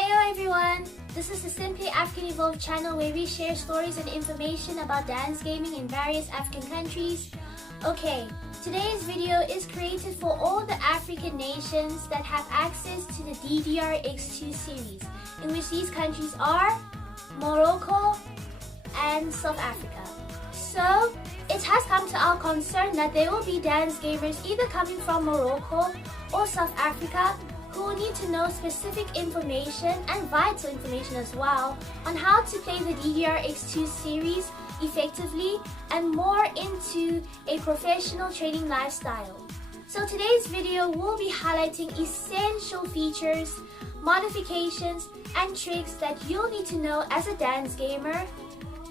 Heyo everyone! This is the Simply African Evolved channel where we share stories and information about dance gaming in various African countries. Okay, today's video is created for all the African nations that have access to the DDR X2 series, in which these countries are Morocco and South Africa. So, it has come to our concern that there will be dance gamers either coming from Morocco or South Africa who will need to know specific information and vital information as well on how to play the DDR X2 series effectively and more into a professional trading lifestyle. So today's video will be highlighting essential features, modifications and tricks that you'll need to know as a dance gamer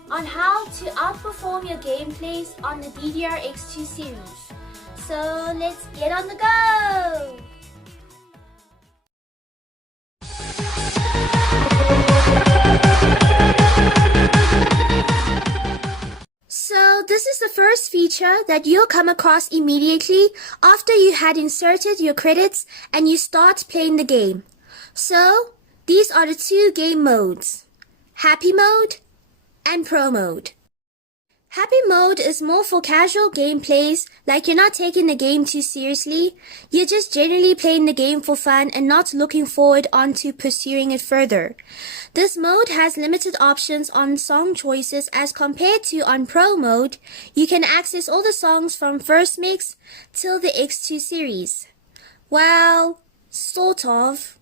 on how to outperform your gameplays on the DDR X2 series. So let's get on the go! So this is the first feature that you'll come across immediately after you had inserted your credits and you start playing the game. So these are the two game modes, Happy Mode and Pro Mode. Happy Mode is more for casual gameplays, like you're not taking the game too seriously, you're just generally playing the game for fun and not looking forward onto pursuing it further. This mode has limited options on song choices as compared to on Pro Mode, you can access all the songs from first mix till the X2 series. Well, sort of.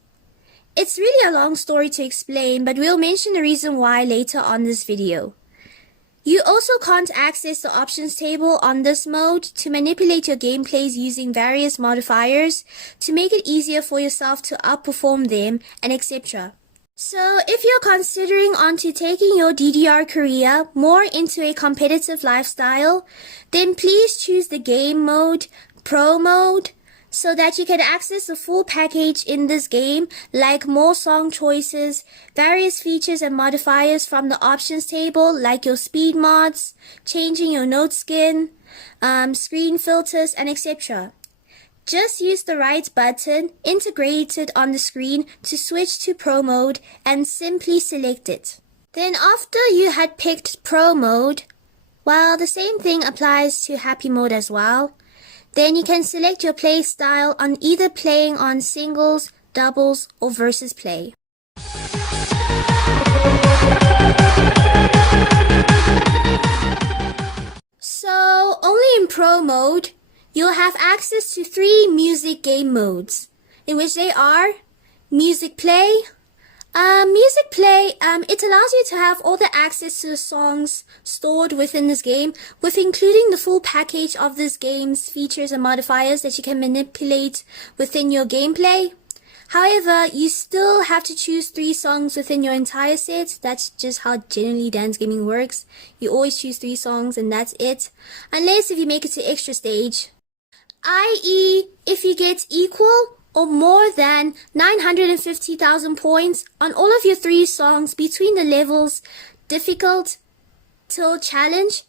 It's really a long story to explain, but we'll mention the reason why later on this video. You also can't access the options table on this mode to manipulate your gameplays using various modifiers to make it easier for yourself to outperform them and etc. So if you're considering onto taking your DDR career more into a competitive lifestyle, then please choose the game mode, Pro Mode, so that you can access the full package in this game, like more song choices, various features and modifiers from the options table, like your speed mods, changing your note skin, screen filters, and etc. Just use the right button integrated on the screen to switch to Pro Mode and simply select it. Then after you had picked Pro Mode, well, the same thing applies to Happy Mode as well. Then you can select your play style on either playing on singles, doubles, or versus play. So, only in Pro Mode, you'll have access to 3 music game modes, in which they are Music Play. It allows you to have all the access to the songs stored within this game, with including the full package of this game's features and modifiers that you can manipulate within your gameplay. However, you still have to choose 3 songs within your entire set. That's just how generally dance gaming works. You always choose 3 songs and that's it. Unless if you make it to extra stage. i.e., if you get equal or more than 950,000 points on all of your 3 songs between the levels difficult till challenge,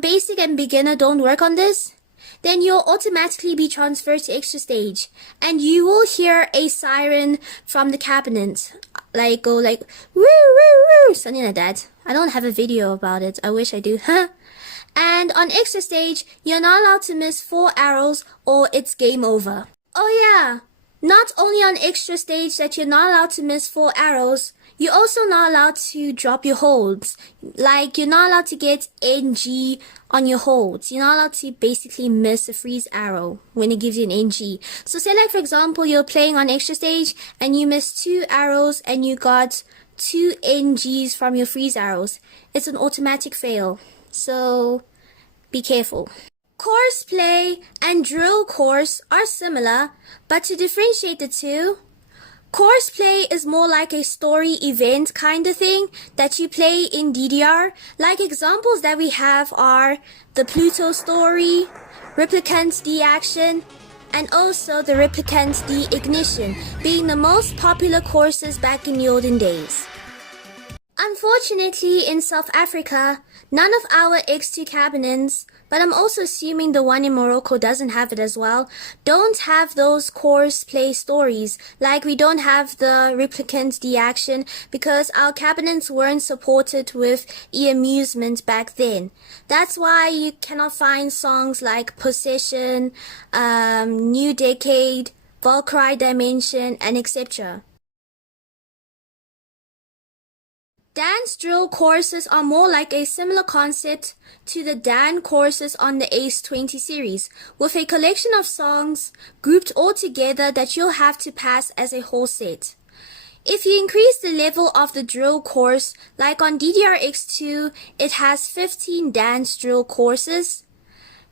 basic and beginner don't work on this, then you'll automatically be transferred to extra stage and you will hear a siren from the cabinet, like go like woo woo woo, something like that. I don't have a video about it, I wish I do. And on extra stage, you're not allowed to miss 4 arrows or it's game over. Oh yeah, not only on extra stage that you're not allowed to miss 4 arrows, you're also not allowed to drop your holds. Like, you're not allowed to get NG on your holds. You're not allowed to basically miss a freeze arrow when it gives you an NG. So say like for example, you're playing on extra stage and you missed 2 arrows and you got 2 NGs from your freeze arrows. It's an automatic fail. So be careful. Course play and drill course are similar, but to differentiate the two, course play is more like a story event kind of thing that you play in DDR. Like examples that we have are the Pluto story, Replicant D Action, and also the Replicant D Ignition, being the most popular courses back in the olden days. Unfortunately, in South Africa, none of our X2 cabinets but I'm also assuming the one in Morocco doesn't have it as well, don't have those course play stories. Like we don't have the replicant D action because our cabinets weren't supported with e-amusement back then. That's why you cannot find songs like Possession, New Decade, Valkyrie Dimension, and etc. Dance drill courses are more like a similar concept to the Dan courses on the Ace 20 series, with a collection of songs grouped all together that you'll have to pass as a whole set. If you increase the level of the drill course, like on DDR X2, it has 15 dance drill courses.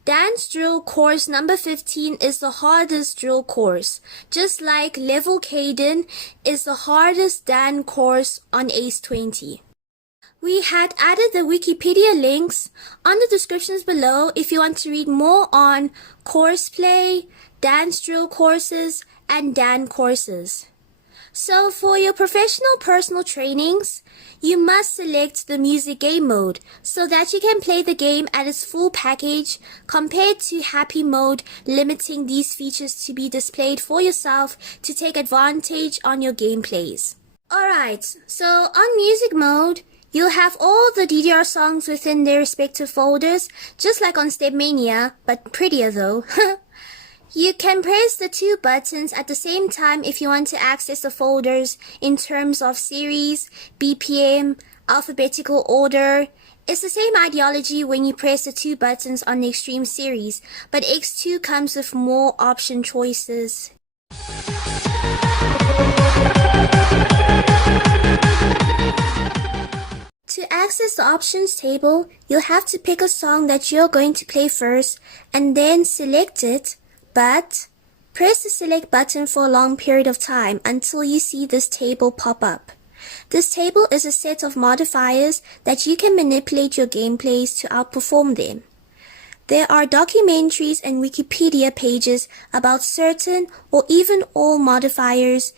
Dance drill course number 15 is the hardest drill course, just like level Caden is the hardest Dan course on Ace 20. We had added the Wikipedia links on the descriptions below if you want to read more on course play, dance drill courses, and Dan courses. So for your professional personal trainings, you must select the music game mode so that you can play the game at its full package compared to happy mode, limiting these features to be displayed for yourself to take advantage on your gameplays. Alright, so on music mode, you'll have all the DDR songs within their respective folders, just like on Stepmania, but prettier though. You can press the two buttons at the same time if you want to access the folders in terms of series, BPM, alphabetical order. It's the same ideology when you press the two buttons on the Extreme series, but X2 comes with more option choices. To access the options table, you'll have to pick a song that you're going to play first and then select it. But press the select button for a long period of time until you see this table pop up. This table is a set of modifiers that you can manipulate your gameplays to outperform them. There are documentaries and Wikipedia pages about certain or even all modifiers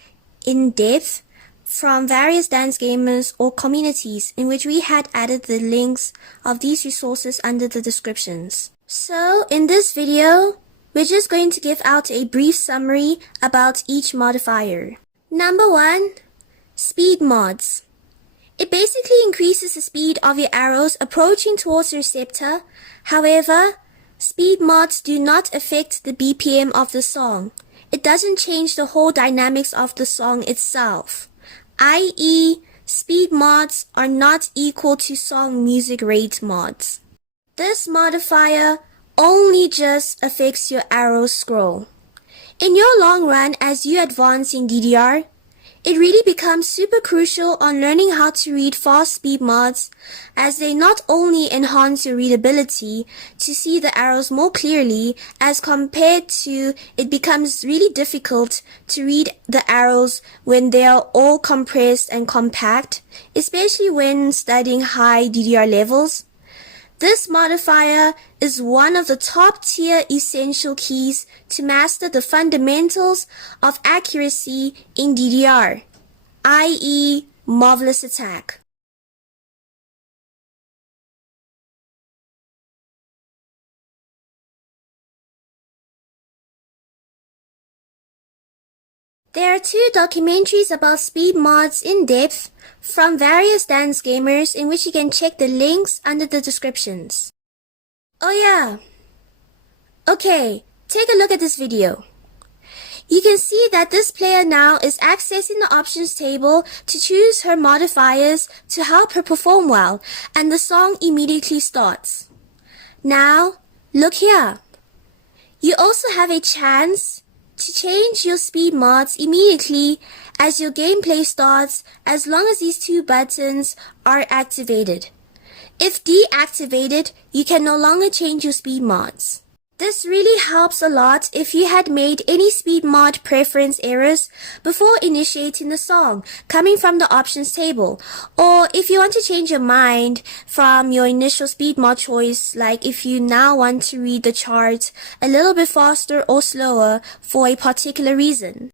in depth from various dance gamers or communities in which we had added the links of these resources under the descriptions. So in this video, we're just going to give out a brief summary about each modifier. Number 1, speed mods. It basically increases the speed of your arrows approaching towards the receptor. However, speed mods do not affect the BPM of the song. It doesn't change the whole dynamics of the song itself. i.e., speed mods are not equal to song music rate mods. This modifier only just affects your arrow scroll. In your long run as you advance in DDR, it really becomes super crucial on learning how to read fast speed mods, as they not only enhance your readability to see the arrows more clearly, as compared to it becomes really difficult to read the arrows when they are all compressed and compact, especially when studying high DDR levels. This modifier is one of the top tier essential keys to master the fundamentals of accuracy in DDR, i.e., marvelous attack. There are 2 documentaries about speed mods in depth from various dance gamers in which you can check the links under the descriptions. Oh yeah. Okay, take a look at this video. You can see that this player now is accessing the options table to choose her modifiers to help her perform well, and the song immediately starts. Now, look here. You also have a chance to change your speed mods immediately as your gameplay starts, as long as these 2 buttons are activated. If deactivated, you can no longer change your speed mods. This really helps a lot if you had made any speed mod preference errors before initiating the song coming from the options table, or if you want to change your mind from your initial speed mod choice, like if you now want to read the chart a little bit faster or slower for a particular reason.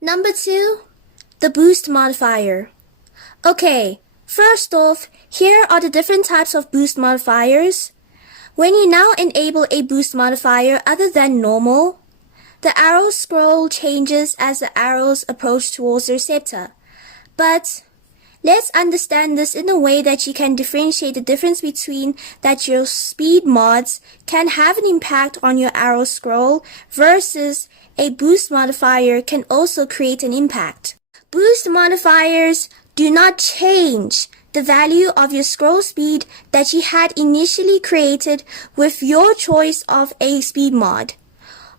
Number 2, the boost modifier. Okay, first off, here are the different types of boost modifiers. When you now enable a boost modifier other than normal, the arrow scroll changes as the arrows approach towards the receptor. But let's understand this in a way that you can differentiate the difference between that your speed mods can have an impact on your arrow scroll versus a boost modifier can also create an impact. Boost modifiers do not change the value of your scroll speed that you had initially created with your choice of a speed mod.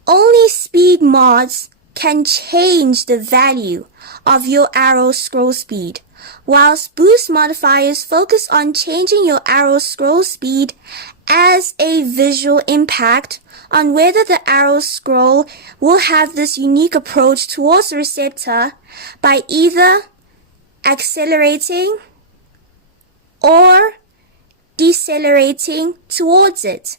Only speed mods can change the value of your arrow scroll speed, whilst boost modifiers focus on changing your arrow scroll speed as a visual impact on whether the arrow scroll will have this unique approach towards the receptor by either accelerating or decelerating towards it,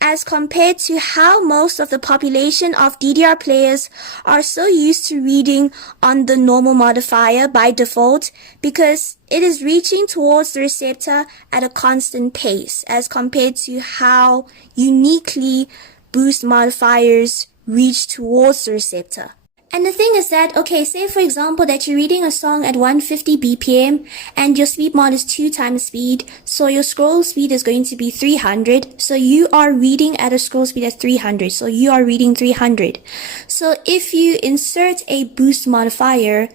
as compared to how most of the population of DDR players are so used to reading on the normal modifier by default because it is reaching towards the receptor at a constant pace as compared to how uniquely boost modifiers reach towards the receptor. And the thing is that, okay, say for example that you're reading a song at 150 BPM and your speed mod is 2 times speed, so your scroll speed is going to be 300. So you are reading at a scroll speed of 300. So you are reading 300. So if you insert a boost modifier,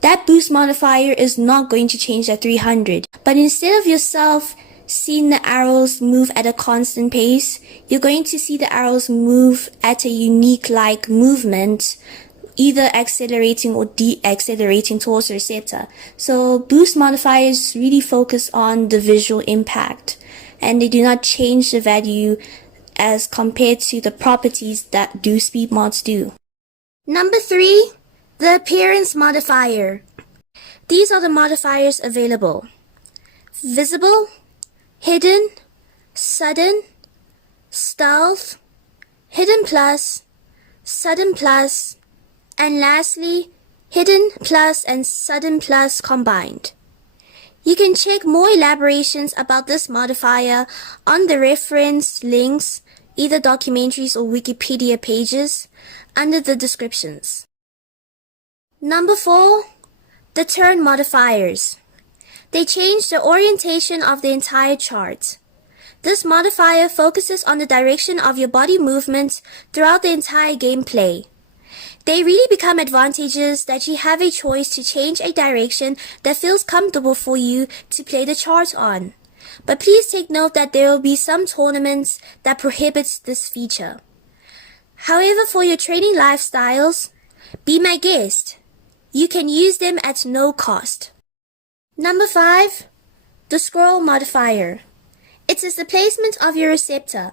that boost modifier is not going to change that 300. But instead of yourself seeing the arrows move at a constant pace, you're going to see the arrows move at a unique like movement, either accelerating or deaccelerating towards the receptor. So boost modifiers really focus on the visual impact and they do not change the value as compared to the properties that do speed mods do. Number 3, the appearance modifier. These are the modifiers available: visible, hidden, sudden, stealth, hidden plus, sudden plus, and lastly, hidden plus and sudden plus combined. You can check more elaborations about this modifier on the reference links, either documentaries or Wikipedia pages, under the descriptions. Number 4, the turn modifiers. They change the orientation of the entire chart. This modifier focuses on the direction of your body movements throughout the entire gameplay. They really become advantages that you have a choice to change a direction that feels comfortable for you to play the chart on. But please take note that there will be some tournaments that prohibits this feature. However, for your training lifestyles, be my guest. You can use them at no cost. Number 5, the scroll modifier. It is the placement of your receptor.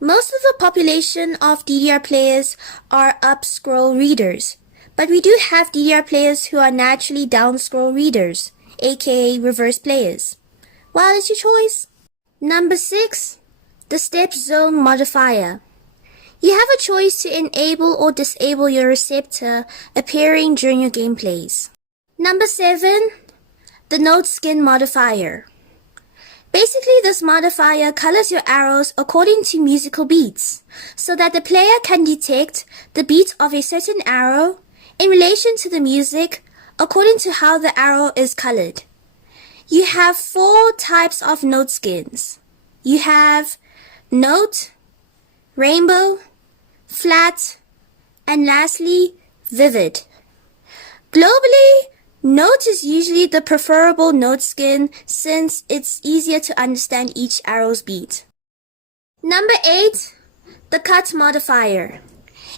Most of the population of DDR players are up scroll readers, but we do have DDR players who are naturally down scroll readers, aka reverse players. Well, it's your choice. Number 6, the step zone modifier. You have a choice to enable or disable your receptor appearing during your gameplays. Number 7, the note skin modifier. Basically, this modifier colors your arrows according to musical beats, so that the player can detect the beat of a certain arrow in relation to the music according to how the arrow is colored. You have 4 types of note skins. You have note, rainbow, flat, and lastly, vivid. Globally, note is usually the preferable note skin since it's easier to understand each arrow's beat. Number 8, the cut modifier.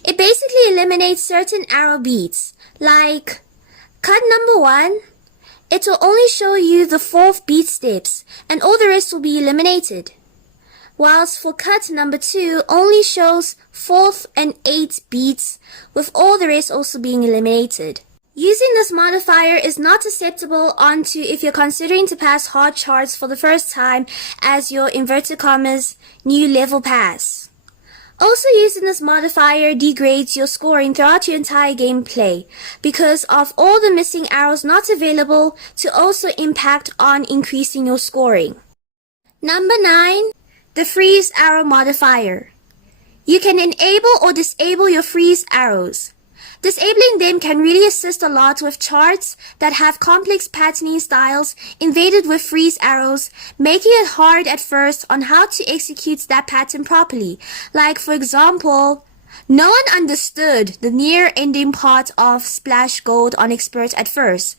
It basically eliminates certain arrow beats, like cut number 1. It will only show you the 4th beat steps and all the rest will be eliminated. Whilst for cut number 2 only shows 4th and 8th beats with all the rest also being eliminated. Using this modifier is not acceptable onto if you're considering to pass hard charts for the first time as your inverted commas new level pass. Also using this modifier degrades your scoring throughout your entire gameplay because of all the missing arrows not available to also impact on increasing your scoring. Number 9, the freeze arrow modifier. You can enable or disable your freeze arrows. Disabling them can really assist a lot with charts that have complex patterning styles invaded with freeze arrows, making it hard at first on how to execute that pattern properly. Like for example, no one understood the near ending part of Splash Gold on Expert at first.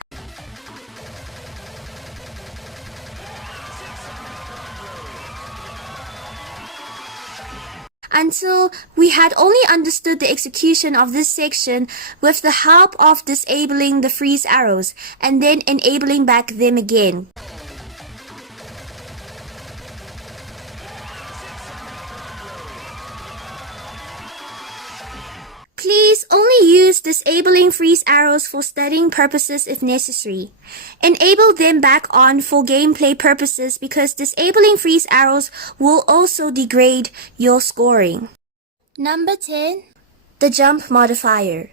Until we had only understood the execution of this section with the help of disabling the freeze arrows and then enabling back them again. Please only use disabling freeze arrows for studying purposes if necessary. Enable them back on for gameplay purposes because disabling freeze arrows will also degrade your scoring. Number 10. The jump modifier.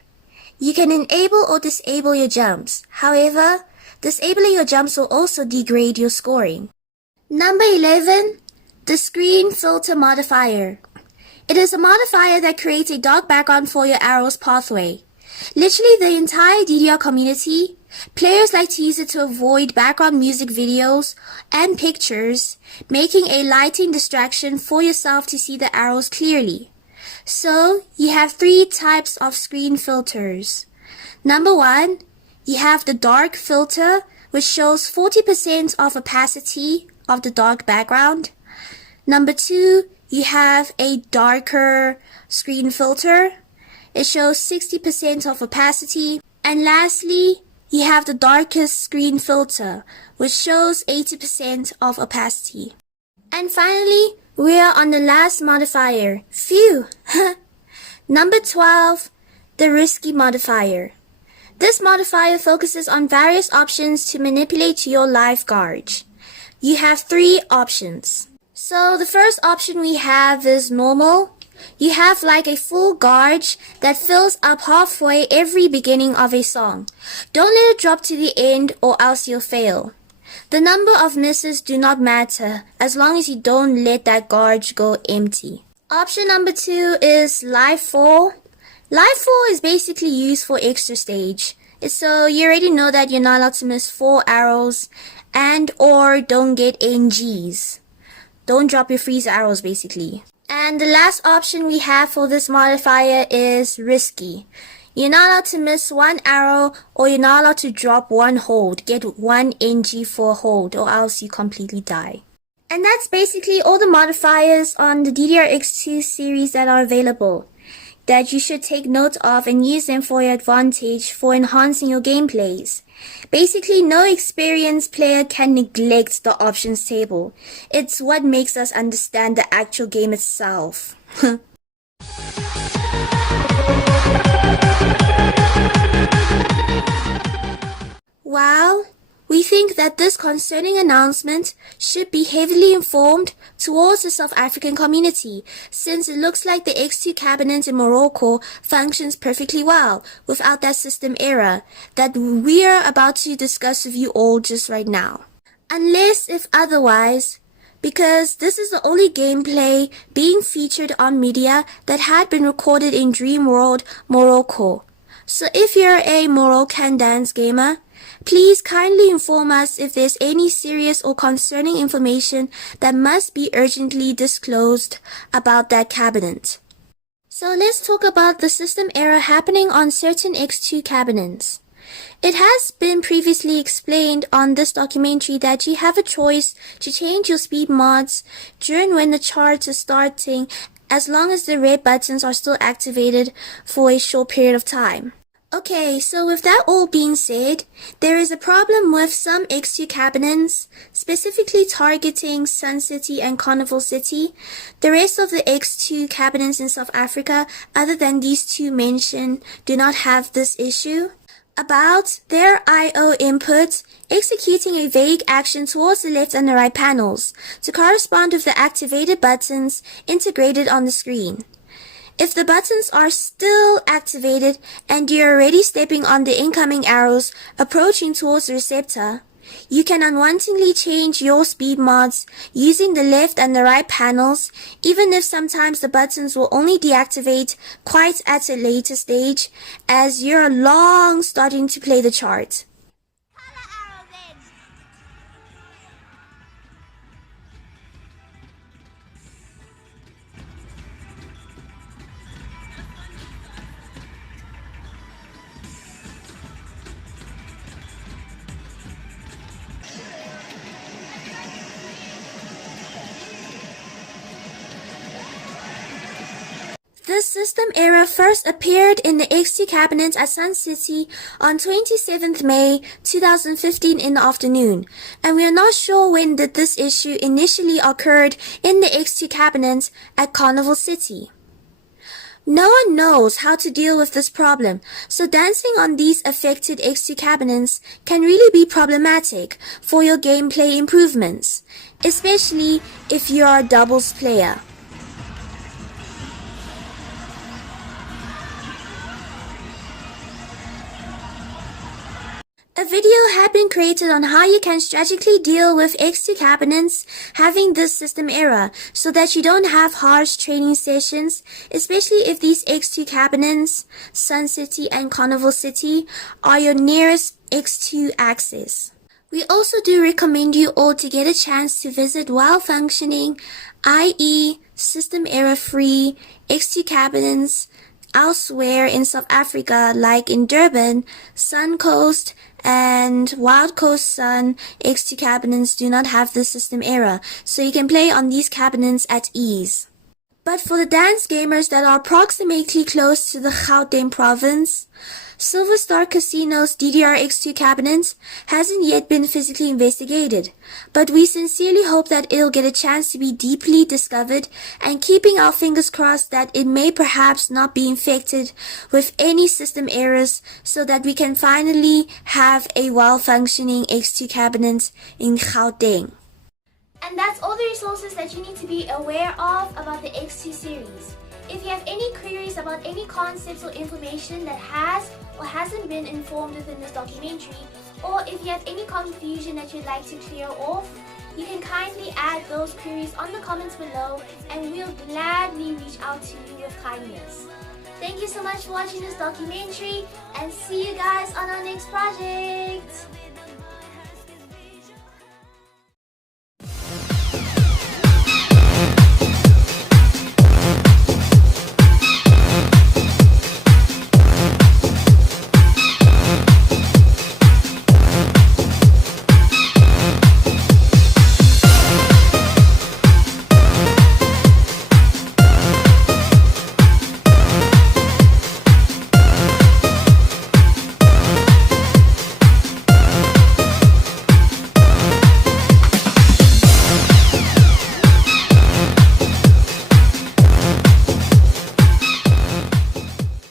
You can enable or disable your jumps. However, disabling your jumps will also degrade your scoring. Number 11. The screen filter modifier. It is a modifier that creates a dark background for your arrow's pathway. Literally the entire DDR community, players like to use it to avoid background music videos and pictures, making a lighting distraction for yourself to see the arrows clearly. So, you have 3 types of screen filters. Number 1, you have the dark filter, which shows 40% of opacity of the dark background. Number 2, you have a darker screen filter. It shows 60% of opacity. And lastly, you have the darkest screen filter, which shows 80% of opacity. And finally, we are on the last modifier. Phew! Number 12, the risky modifier. This modifier focuses on various options to manipulate your life gauge. You have 3 options. So the first option we have is normal. You have like a full gauge that fills up halfway every beginning of a song. Don't let it drop to the end or else you'll fail. The number of misses do not matter as long as you don't let that gauge go empty. Option number 2 is life full. Life full is basically used for extra stage. So you already know that you're not allowed to miss 4 arrows and or don't get NGs. Don't drop your freeze arrows basically. And the last option we have for this modifier is risky. You're not allowed to miss 1 arrow or you're not allowed to drop 1 hold. Get 1 NG for a hold or else you completely die. And that's basically all the modifiers on the DDR X2 series that are available, that you should take note of and use them for your advantage for enhancing your gameplays. Basically, no experienced player can neglect the options table. It's what makes us understand the actual game itself. Wow. We think that this concerning announcement should be heavily informed towards the South African community, since it looks like the X2 cabinet in Morocco functions perfectly well without that system error that we are about to discuss with you all just right now. Unless if otherwise, because this is the only gameplay being featured on media that had been recorded in Dream World, Morocco. So if you're a Moroccan dance gamer, please kindly inform us if there's any serious or concerning information that must be urgently disclosed about that cabinet. So let's talk about the system error happening on certain X2 cabinets. It has been previously explained on this documentary that you have a choice to change your speed mods during when the charts are starting, as long as the red buttons are still activated for a short period of time. Okay, so with that all being said, there is a problem with some X2 cabinets, specifically targeting Sun City and Carnival City. The rest of the X2 cabinets in South Africa, other than these 2 mentioned, do not have this issue. About their I/O input, executing a vague action towards the left and the right panels to correspond with the activated buttons integrated on the screen. If the buttons are still activated and you're already stepping on the incoming arrows approaching towards the receptor, you can unwantingly change your speed mods using the left and the right panels, even if sometimes the buttons will only deactivate quite at a later stage as you're long starting to play the chart. This system error first appeared in the X2 cabinet at Sun City on 27th May 2015 in the afternoon, and we are not sure when did this issue initially occurred in the X2 cabinet at Carnival City. No one knows how to deal with this problem, so dancing on these affected X2 cabinets can really be problematic for your gameplay improvements, especially if you are a doubles player. A video had been created on how you can strategically deal with X2 cabinets having this system error so that you don't have harsh training sessions, especially if these X2 cabinets, Sun City and Carnival City, are your nearest X2 access. We also do recommend you all to get a chance to visit well-functioning, i.e. system error-free X2 cabinets elsewhere in South Africa, like in Durban, Sun Coast, and Wild Coast Sun. X2 cabinets do not have this system error, so you can play on these cabinets at ease. But for the dance gamers that are approximately close to the Gauteng province, Silver Star Casino's DDR X2 cabinet hasn't yet been physically investigated, but we sincerely hope that it'll get a chance to be deeply discovered, and keeping our fingers crossed that it may perhaps not be infected with any system errors so that we can finally have a well-functioning X2 cabinet in Gauteng. And that's all the resources that you need to be aware of about the X2 series. If you have any queries about any concepts or information that has or hasn't been informed within this documentary, or if you have any confusion that you'd like to clear off, you can kindly add those queries on the comments below and we'll gladly reach out to you with kindness. Thank you so much for watching this documentary, and see you guys on our next project!